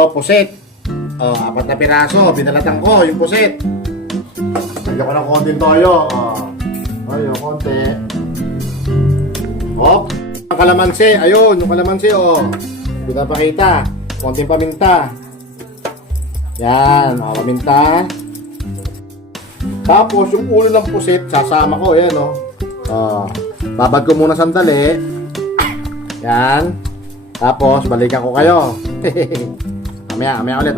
Ito, puset. Oh, 4 na piraso. Binalatan ko yung puset. Lagyan ko ng konting toyo. Oh, yung konti. Oh, yung kalamansi. Ayun, yung kalamansi, oh. Hindi na pakita. Konting paminta. Yan, mga paminta. Tapos, yung ulo ng pusit, sasama ko. Ayan, oh. Babad ko muna sandali. Yan. Tapos, balikan ko kayo. Mamaya ulit.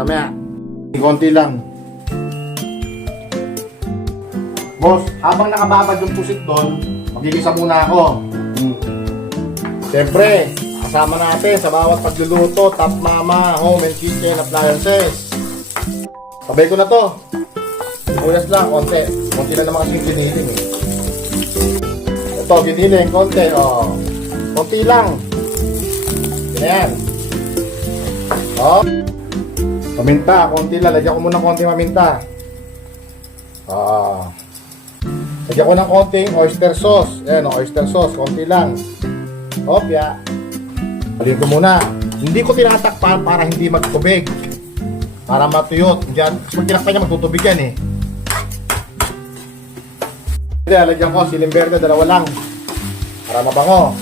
Konti lang. Boss, habang nakababad yung pusit doon, magigisa muna ako. Siyempre, kasama natin sa bawat pagluluto, Top Mama Home and Kitchen Appliances. Sabay ko na to. Sibuyas lang, konti. Konti na naman kasi yung giniling eh. Ito, giniling, konti. Oh. Konti lang. Yan. Oh. Paminta, konti lang. Lagyan ko muna konti paminta. Lagyan ko ng konting oyster sauce. Ayan, oyster sauce. Konti lang. Opya. Balikin ko muna. Hindi ko tinatakpan para hindi magtubig. Para matuyot. Diyan. Kasi pag tinakpan niya, magtutubig yan eh. Lagyan ko siling verde, 2 lang. Para mabango.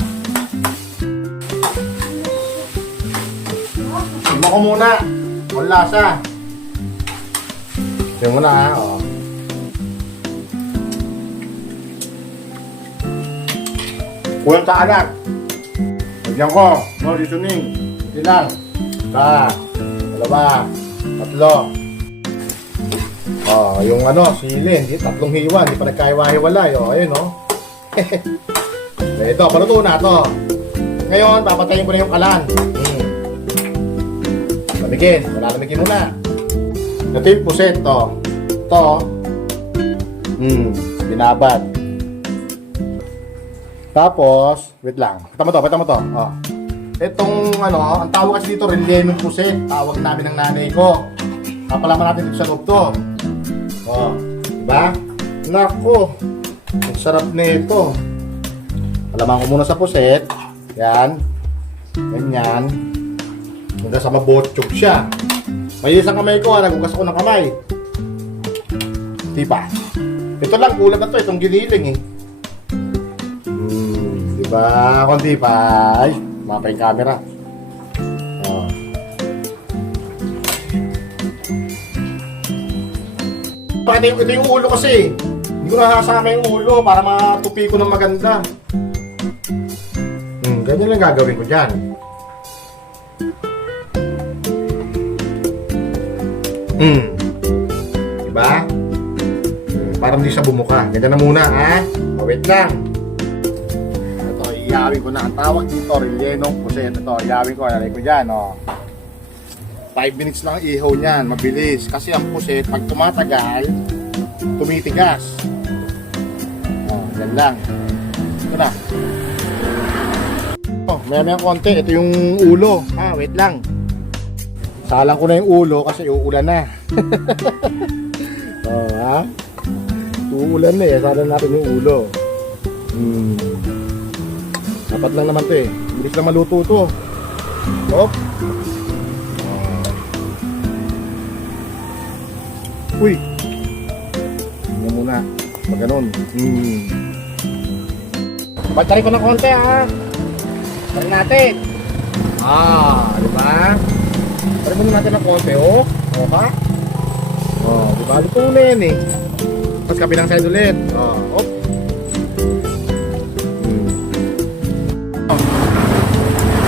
Tignan ko muna. Kung lasa. Tignan mo na ha. Oh. Kulang sa anak. Lagyan ko. No reasoning. Hindi lang. 1, 2, 3. Yung sili. Hindi, 3 hiwa. Hindi pa nagkaiwa-hiwalay. Ayun Ito, paluto na to. Ngayon, papatayin ko na yung kalan. Lamigin. Lamigin muna. Ito yung puset. Ito. Binabad. Tapos, wait lang. Pata mo to. Itong ang tawag kasi dito, relleno puset. Tawag namin ng nanay ko. Papalaman natin dito sa loob to. Diba? Nako. Ang sarap nito. Palaman ko muna sa puset. Yan. Ganyan. Hanggang sa mabotsyog siya. May isang kamay ko, nagugas ko ng kamay. Diba? Ito lang, kulang na to. Itong giniling eh. Diba? Kung diba? Ay, mapa yung camera. Ito yung ulo kasi. Hindi ko nakasama yung ulo para matupi ko ng maganda. Ganyan lang gagawin ko dyan. Diba? Para hindi siya bumuka. Ganyan na muna, ha? Wait lang. Ito, iyawin ko na. Ang tawag dito, rellenong puset. Ito, iyawin ko. Nalay ko dyan, 5 minutes lang ang ihaw niyan. Mabilis. Kasi ang puset, pag tumatagal, tumitigas. Yan lang. Ito na. Maya konti. Ito yung ulo. Wait lang. Salang ko na yung ulo kasi uulan na. Uulan na eh. Salang natin yung ulo. Dapat lang naman to eh. Bilis lang maluto to. Uy. Tingnan muna. Pag ganun. Patarin ko ng konti ha. Patarin natin. Diba? Patarin muna natin ng konti ha. Diba? Luto na yan eh. Tapos kabilang side ulit.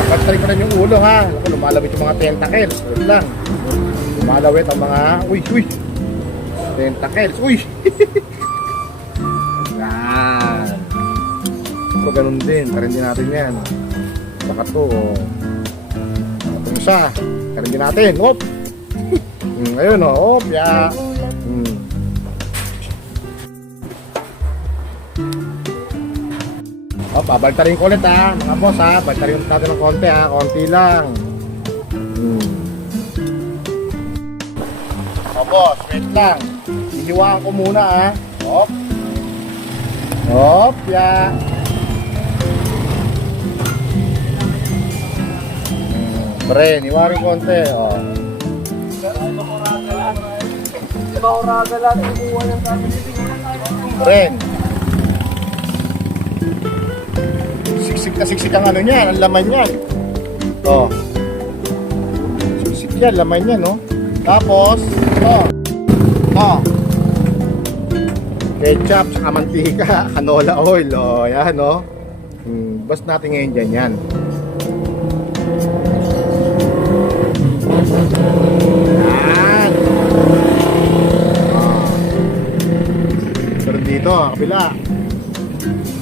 Patarin ko na yung ulo ha. Lumalawit yung mga tentacles. Wait lang. Lumalawit ang mga uy. Tentacles. Uy! Yan. So, ganun din. Karin din natin yan. Baka to. Itong isa. Karin din natin. Ayun ya. Babaltarin ko ulit ha. Mga boss ha. Baltarin natin ng konti ha. Konti lang. Boss, wait lang. Hihiwaan ko muna ha. Ya. Pre, hiwarin konti. Mauraga lang kumuha ng family. Ren. Siksik na siksik ang ano niyan, ang laman niyan. Oh. Siksik yan, laman niyan, no? Tapos, ketchup, saka mantika, canola oil, oh, yan, no? Bas natin ngayon dyan, yan. Yan. Oh. Pero dito, kabila.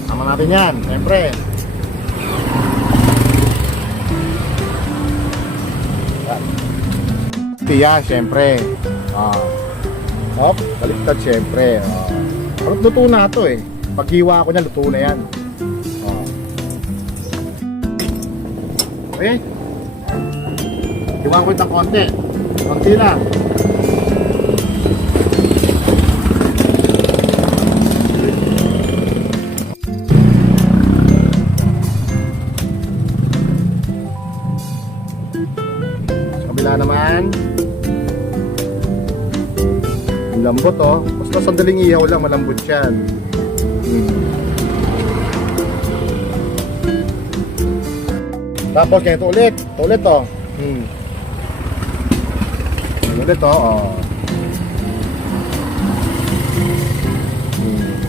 Tama natin yan, siyempre. Yan, siyempre. Hop, baliktad siyempre. Pero luto na ito eh. Paghiwa ko niya, luto na yan. Okay. Hiwa ko ito ng konti. Konti lang. Sa kabila naman. Ang lambot oh. Basta sandaling ihaw lang, malambot yan. Tapos ganito ulit. Ito ulit oh. Ulit oh.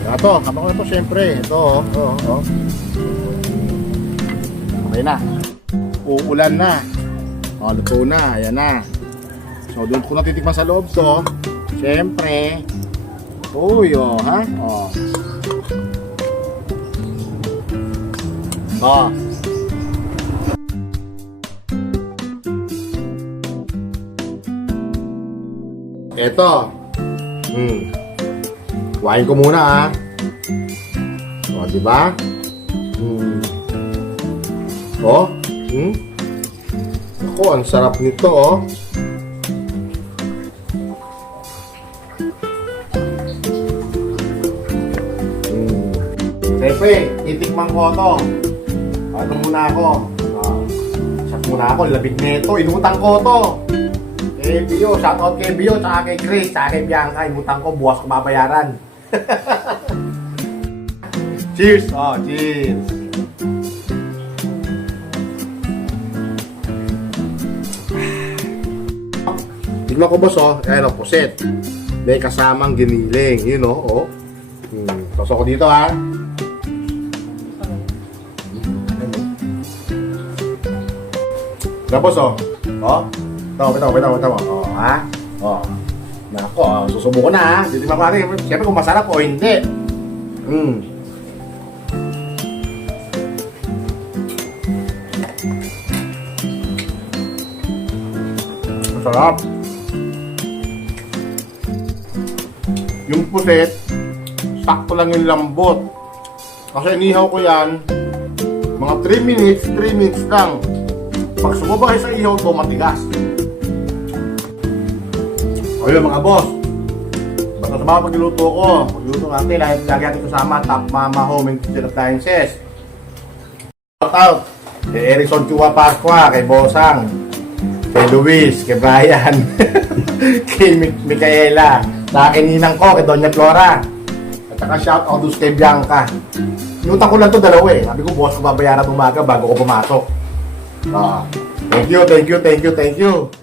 Ito, kapag ito syempre. Ito oh. Okay na. Uulan na. Luto na. Ayan na. So doon ko na titikman sa loob to. Siyempre, tuyo, ha? Eto. Kuhain ko muna, ha? Diba? Ako, ang sarap nito, oh. Siyempre, titikman ko ito. Ito muna ako. Shot muna ako, labig nito. Inutang ko ito. Kay Bio, shoutout kay Bio, tsaka kay Chris, tsaka kay Bianca. Inutang ko, bukas ko babayaran. Cheers! Cheers! Tignan ko boss, ayan puset. May kasamang giniling, yun Sosok ko dito, ha. Tapos Bitaw. Ha? Nako, susubukan na, ha. Titignan ko natin, siyempre kung masarap o hindi. Masarap. Yung puset, sakto lang yung lambot. Kasi inihaw ko yan, mga 3 minutes lang. Pag sumubay sa ihaw to, matigas. Ayun mga boss, basta sa mga pagluto ko, natin, lagi natin kasama Top Mama Home and Kitchen Appliances. Shout out kay Ericson Chua Pasqua, kay Bosang, kay Luis, kay Brian, kay Micaela, sa akin ninang ko, kay Doña Flora. At saka shout out doon kay Bianca. Inutang ko lang to dalawa eh. Sabi ko, boss, ko babayaran umaga bago ko pumasok. Thank you.